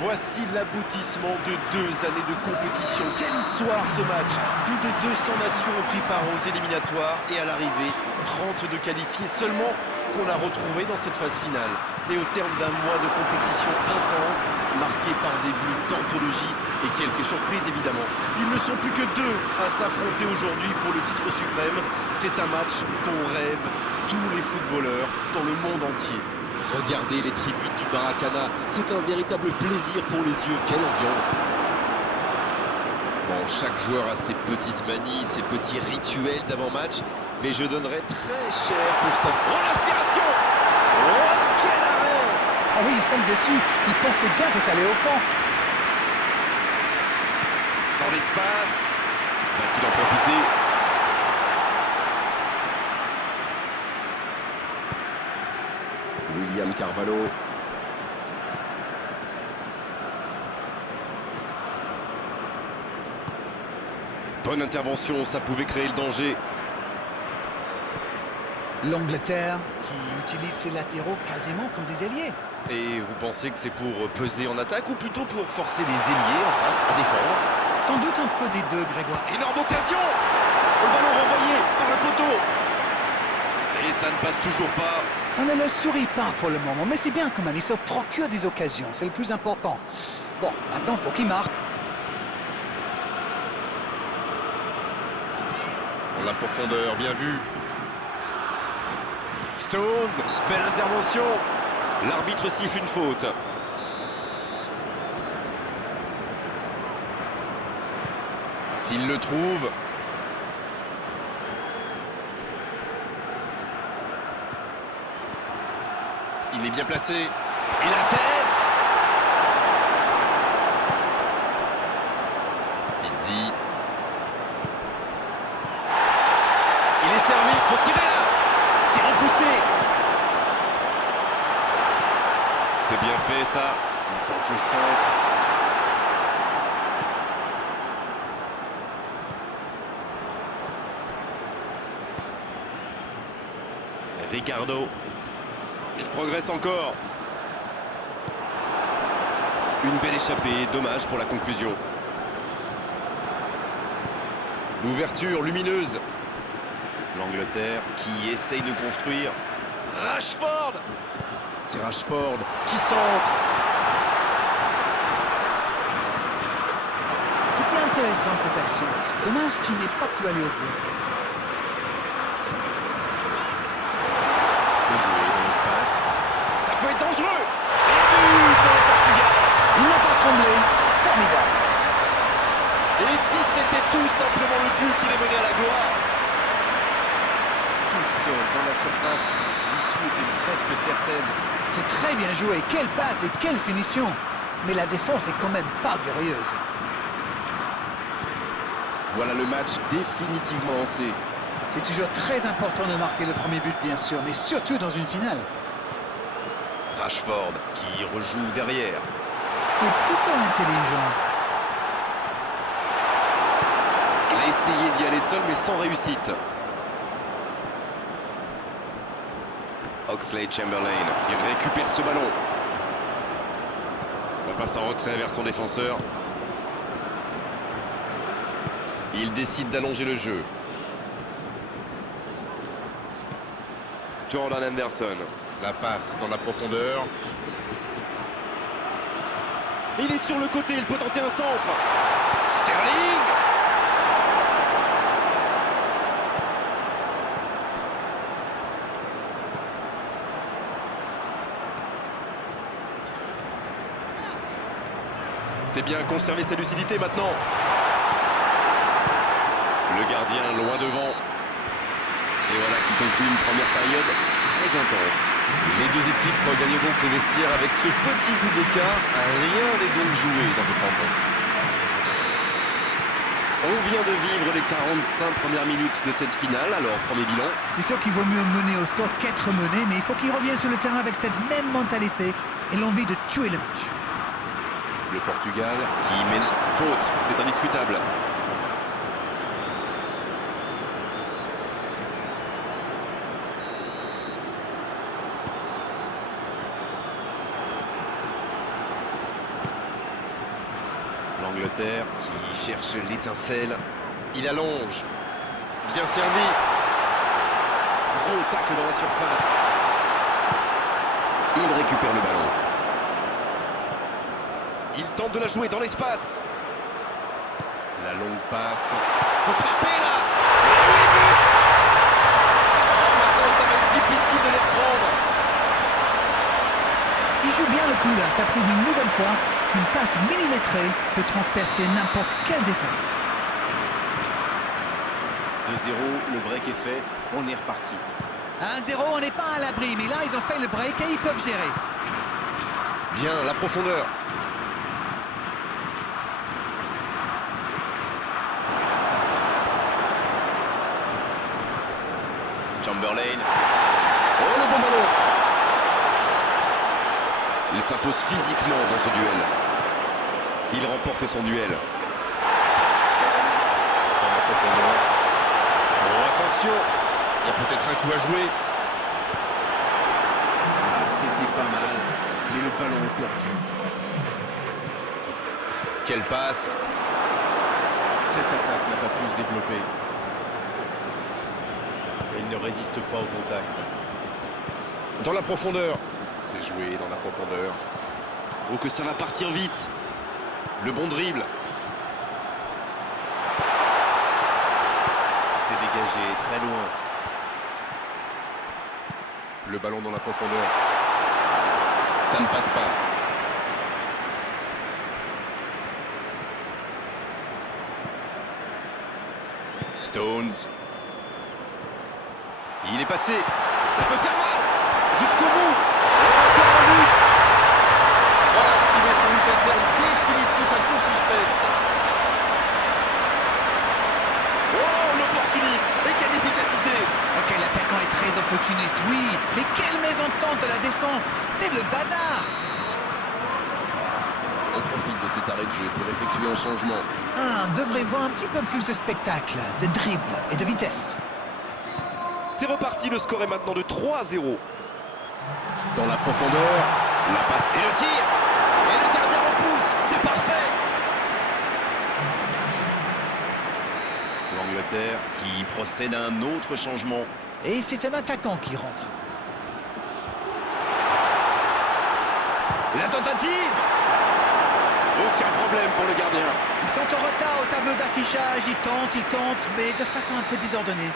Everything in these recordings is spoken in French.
Voici l'aboutissement de 2 années de compétition. Quelle histoire ce match! Plus de 200 nations ont pris part aux éliminatoires et à l'arrivée, 32 qualifiés seulement qu'on a retrouvés dans cette phase finale. Et au terme d'un mois de compétition intense, marqué par des buts d'anthologie et quelques surprises évidemment, ils ne sont plus que 2 à s'affronter aujourd'hui pour le titre suprême. C'est un match dont rêvent tous les footballeurs dans le monde entier. Regardez les tribunes du Maracana, c'est un véritable plaisir pour les yeux, quelle ambiance! Bon, chaque joueur a ses petites manies, ses petits rituels d'avant-match, mais je donnerais très cher pour ça. Oh, l'inspiration! Oh, quel arrêt! Ah oui, il semble déçu, il pensait bien que ça allait au fond. Dans l'espace, Va-t-il en profiter? William Carvalho. bonne intervention, ça pouvait créer le danger. L'Angleterre qui utilise ses latéraux quasiment comme des ailiers. Et vous pensez que c'est pour peser en attaque ou plutôt pour forcer les ailiers en face à défendre? Sans doute un peu des deux, Grégoire. Énorme occasion! Le ballon renvoyé par le poteau. Et ça ne passe toujours pas. Ça ne le sourit pas pour le moment, mais c'est bien quand même. Il se procure des occasions, c'est le plus important. Bon, maintenant, il faut qu'il marque. Dans la profondeur, bien vu. Stones, belle intervention. L'arbitre siffle une faute. S'il le trouve. Il est bien placé. Et la tête! Pizzi. Il est servi. Faut tirer là. C'est repoussé. C'est bien fait ça. Il tente le centre. Ricardo. Il progresse encore. Une belle échappée, dommage pour la conclusion. L'ouverture lumineuse. L'Angleterre qui essaye de construire. Rashford! C'est Rashford qui centre. C'était intéressant cette action. Dommage qu'il n'ait pas pu aller au bout. C'est joué dans l'espace. Ça peut être dangereux. Et but pour le Portugal. Il n'a pas tremblé. Formidable. Et si c'était tout simplement le but qui les menait à la gloire? Tout seul dans la surface, l'issue était presque certaine. C'est très bien joué. Quelle passe et quelle finition. Mais la défense est quand même pas glorieuse. Voilà le match définitivement lancé. C'est toujours très important de marquer le premier but, bien sûr, mais surtout dans une finale. Rashford qui rejoue derrière. C'est plutôt intelligent. Il a essayé d'y aller seul mais sans réussite. Oxlade-Chamberlain qui récupère ce ballon. La passe en retrait vers son défenseur. Il décide d'allonger le jeu. Jordan Henderson. La passe dans la profondeur. Il est sur le côté, il peut tenter un centre. Sterling. C'est bien conserver sa lucidité maintenant. Le gardien loin devant. Et voilà qui conclut une première période très intense. Les deux équipes regagneront donc les vestiaires avec ce petit but d'écart. Rien n'est donc joué dans cette rencontre. On vient de vivre les 45 premières minutes de cette finale. Alors, premier bilan. C'est sûr qu'il vaut mieux mener au score qu'être mené, mais il faut qu'il revienne sur le terrain avec cette même mentalité et l'envie de tuer le match. Le Portugal qui mène faute, c'est indiscutable. L'Angleterre qui cherche l'étincelle. Il allonge. Bien servi. Gros tacle dans la surface. Il récupère le ballon. Il tente de la jouer dans l'espace. La longue passe. Faut frapper là. Et oui, but. Oh, maintenant ça va être difficile de les reprendre. Il joue bien le coup là, ça prouve une nouvelle fois qu'une passe millimétrée peut transpercer n'importe quelle défense. 2-0, le break est fait, on est reparti. 1-0, on n'est pas à l'abri, mais là ils ont fait le break et ils peuvent gérer. Bien, la profondeur. Chamberlain. Oh, le bon ballon. Il s'impose physiquement dans ce duel. Il remporte son duel. Dans la profondeur. Oh, attention. Il y a peut-être un coup à jouer. Ah, c'était pas mal. Mais le ballon est perdu. Quelle passe. Cette attaque n'a pas pu se développer. Il ne résiste pas au contact. Dans la profondeur. C'est joué dans la profondeur. Oh, que ça va partir vite. Le bon dribble. C'est dégagé très loin. Le ballon dans la profondeur. Ça ne passe pas. Stones. Il est passé. Ça peut faire mal. Jusqu'au bout. Et encore un but. Voilà qui met son but à terme définitif à tout suspense. Oh, l'opportuniste. Et quelle efficacité. Ok, l'attaquant est très opportuniste, oui, mais quelle mésentente de la défense. C'est le bazar. On profite de cet arrêt de jeu pour effectuer un changement. On devrait voir un petit peu plus de spectacle, de dribble et de vitesse. C'est reparti, le score est maintenant de 3-0. Dans la profondeur, La passe et le tir. et le gardien repousse, c'est parfait. L'Angleterre qui procède à un autre changement. Et c'est un attaquant qui rentre. La tentative. Aucun problème pour le gardien. Ils sont en retard au tableau d'affichage, ils tentent, mais de façon un peu désordonnée.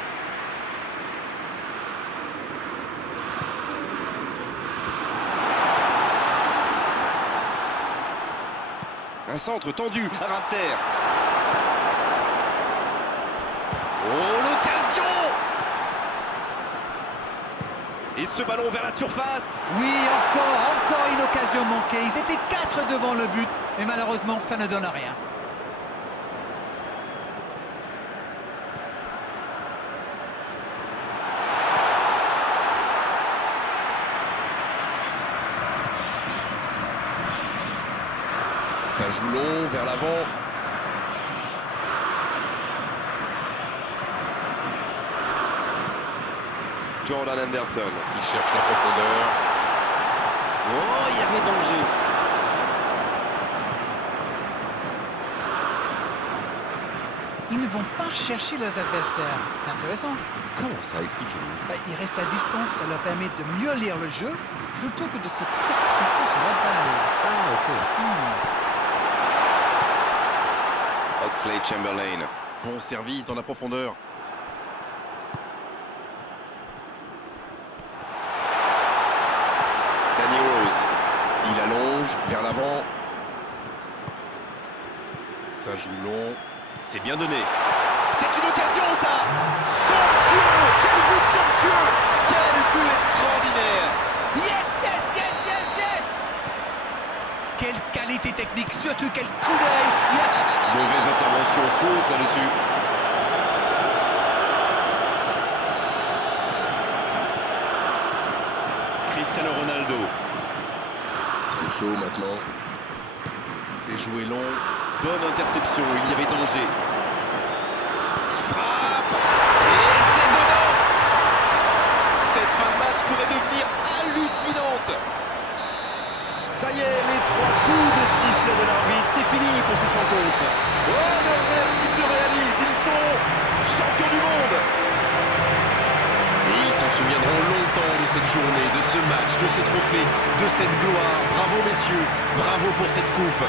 Un centre tendu à ras de terre. Oh, l'occasion. Et ce ballon vers la surface. Oui, encore une occasion manquée. Ils étaient 4 devant le but, mais malheureusement, ça ne donne rien. Ça joue long vers l'avant. Jordan Henderson qui cherche la profondeur. Oh, il y avait danger. Ils ne vont pas chercher leurs adversaires. C'est intéressant. Comment ça, expliquez-nous? Ils restent à distance, ça leur permet de mieux lire le jeu plutôt que de se précipiter sur la balle. Ah, ok. Oxlade-Chamberlain. Bon service dans la profondeur. Danny Rose. Il allonge vers l'avant. Ça joue long. C'est bien donné. C'est une occasion, ça. Somptueux. Quel but somptueux. Quel but extraordinaire. Yes, yes, yes, yes, yes. Quelle qualité technique, surtout quel coup d'œil. Mauvaise intervention, faute là-dessus. Cristiano Ronaldo. Sancho maintenant. C'est joué long. Bonne interception, il y avait danger. Il frappe. Et c'est dedans. Cette fin de match pourrait devenir hallucinante. Ça y est, les 3 coups de sifflet de l'arbitre, c'est fini pour cette rencontre. Oh, leur rêve qui se réalise, ils sont champions du monde. Et ils s'en souviendront longtemps de cette journée, de ce match, de ce trophée, de cette gloire. Bravo messieurs, bravo pour cette coupe.